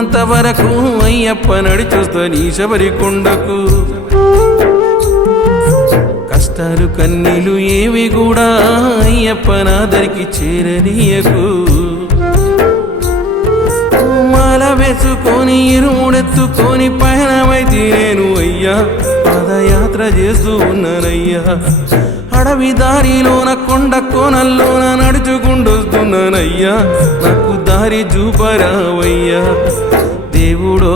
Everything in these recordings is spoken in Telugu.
ఉన్నంత వరకు అయ్యప్ప నడిచొస్తా నీ శబరికొండకు. కష్టాలు కన్నీలు ఏవి కూడా అయ్యప్ప నాదరికి చేరనీయకు. మాల వేసుకొని ఇరుముడెత్తుకొని పయనమైతే నేను అయ్యా పాదయాత్ర చేస్తూ ఉన్నానయ్యా. అడవి దారిలోన కొండ కోనల్లోన నడుచుకుంటొస్తున్నానయ్యా. నాకు దారి చూపరావయ్యా దేవుడో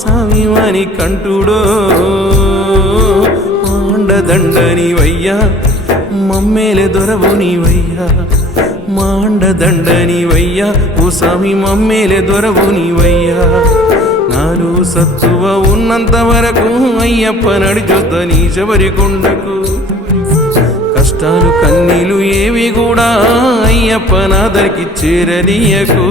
స్వామివాని కంటుడో. మాండదండనివయ్యా మమ్మేలే దొరవు నీవయ్యా. మాండదండనివయ్యా ఓ స్వామి మమ్మేలే దొరవు నీవయ్యా. నాలో సత్తువ ఉన్నంత వరకు అయ్యప్ప నడిచొస్తా నీ శబరికొండకు. కష్టాలు కన్నీలు ఏవి కూడా అయ్యప్ప నాదరికి చేరనీయకు.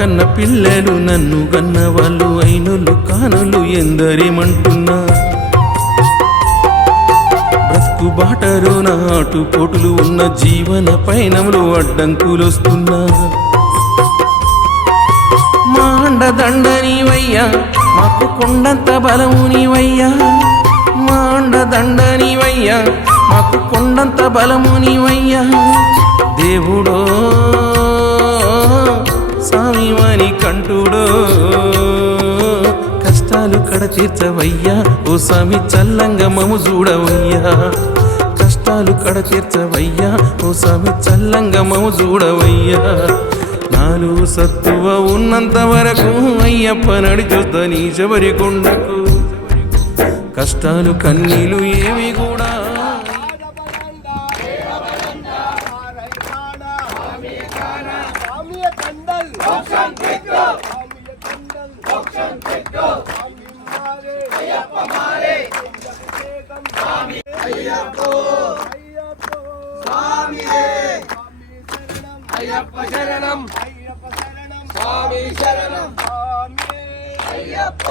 కన్న పిల్లలు నన్ను కన్న వాళ్ళు అయినోళ్ళు కానులు ఎందరేమంటున్నా. బ్రతుకు బాటలో నాటు పోటులు ఉన్న జీవన పయనంలో అడ్డంకులొస్తున్నా. మాండదండనివయ్యా మాకు కొండంత బలము నీవయ్యా. మాండదండనివయ్యా మాకు కొండంత బలము నీవయ్యా. దేవుడో స్వామివాని కంటుడో కష్టాలు కడ తీర్చవయ్యా ఓ స్వామి చల్లంగా మము చూడవయ్యా. కష్టాలు కడ తీర్చవయ్యా ఓ స్వామి చల్లంగా మము చూడవయ్యా. నాలో సత్తువ ఉన్నంత వరకు అయ్యప్ప నడిచొస్తా నీ శబరికొండకు. కష్టాలు కన్నీలు ఏవి కూడా అయ్యప్ప శరణం స్వామి శరణం అయ్యప్ప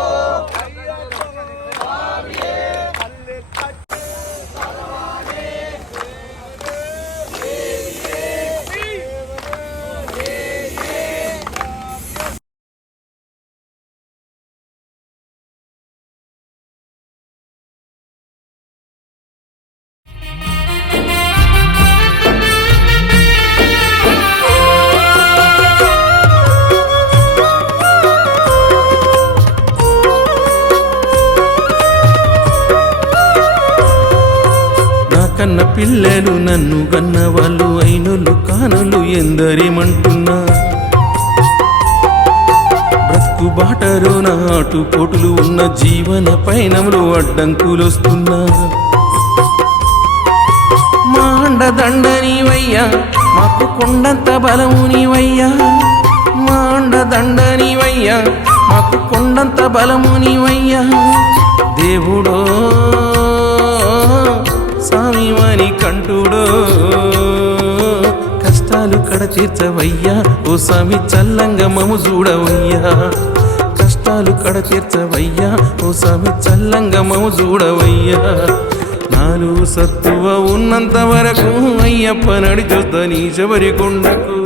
కన్న పిల్లలు నన్ను కన్న వాళ్ళు అయినోళ్ళు కానులు ఎందరేమంటున్నా. బ్రతుకు బాటలో నాటు పోటులు ఉన్న జీవన పయనంలో అడ్డంకులొస్తున్నా. మాండదండనివయ్యా మాకు కొండంత బలము నీవయ్యా. మాండదండనివయ్యా మాకు కొండంత బలము నీవయ్యా. దేవుడో స్వామివాని కంటుడో కష్టాలు కడ తీర్చవయ్యా ఓ స్వామి చల్లంగా మము చూడవయ్యా. కష్టాలు కడ తీర్చవయ్యా ఓ స్వామి చల్లంగా మము చూడవయ్యా. నాలో సత్తువ ఉన్నంత వరకు అయ్యప్ప నడిచొస్తా నీ శబరికొండకు.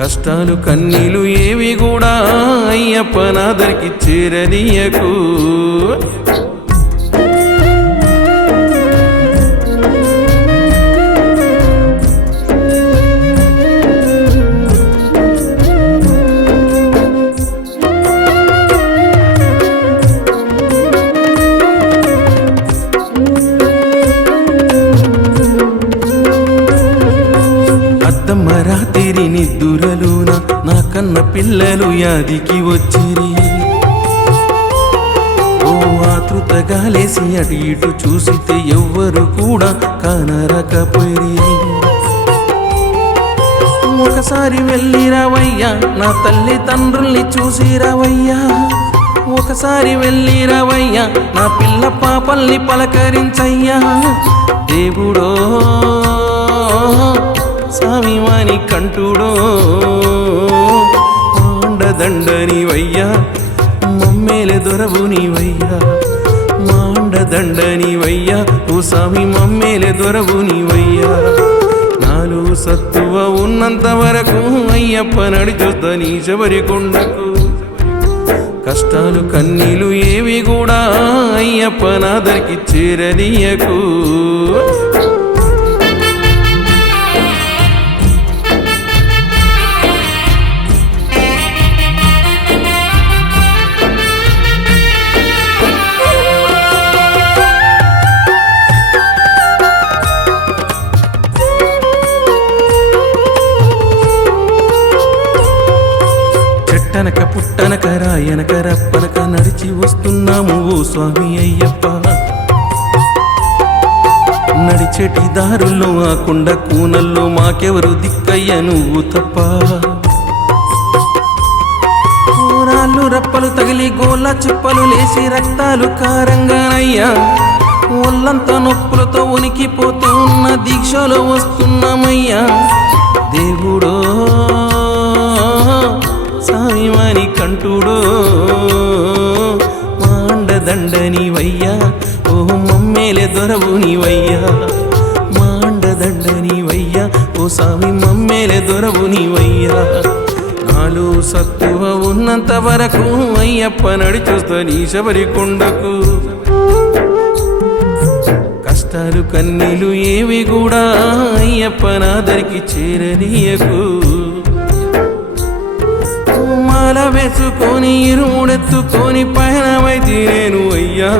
కష్టాలు కన్నీలు ఏవి కూడా అయ్యప్ప నాదరికి చేరనీయకు. రాత్రి నిద్దురలోన నా కన్న పిల్లలు యాదికి వచ్చిరి. ఓ ఆతృతగా లేసి అటు ఇటు చూసితే ఎవ్వరు కూడా కానరకపోయి. ఒకసారి వెళ్ళిరావయ్యా నా తల్లి తండ్రుల్ని చూసిరావయ్యా. ఒకసారి వెళ్ళిరవయ్యా నా పిల్ల పాపల్ని పలకరించయ్యా దేవుడో స్వామివాని కంటుడో మాండదండనివయ్యా మమ్మేలే దొరవు నీవయ్యా మాండదండనివయ్యా ఓ స్వామి మమ్మేలే దొరవు నీవయ్యా నాలో సత్తువ ఉన్నంత వరకు అయ్యప్ప నడిచొద్ద నీ శబరి కొండకు కష్టాలు కన్నీలు ఏవి కూడా అయ్యప్ప నాదరికి చేరనీయకు చెట్టనక పుట్టనక రాయనక రప్పనక నడిచి వస్తున్నాము ఓ స్వామి అయ్యప్ప నడిచేటి దారుల్లో ఆ కొండ కూనల్లో మాకెవరు దిక్కయ్య నువ్వు తప్ప రాళ్ళు రప్పలు తగిలి గోళ్ళ చిప్పలు లేసి రక్తాలు కారంగానయ్యా ఒళ్ళంతా నొప్పులతో ఉనికిపోతూ ఉన్న దీక్షలో వస్తున్నామయ్యా దేవుడో స్వామివాని కంటుడో మాండదండనివయ్యా ఓ మమ్మేలే దొరవు నీవయ్యా మాండదండనివయ్యా ఓ స్వామి మమ్మేలే దొరవు నీవయ్యా నాలో సత్తువ ఉన్నంత వరకు అయ్యప్ప నడిచొస్తా నీ శబరి కొండకు కష్టాలు కన్నీలు ఏవి కూడా అయ్యప్ప నాదరికి చేరనీయకు మాల వేసుకొని ఇరుముడెత్తుకొని పయనమైతే నేను అయ్యా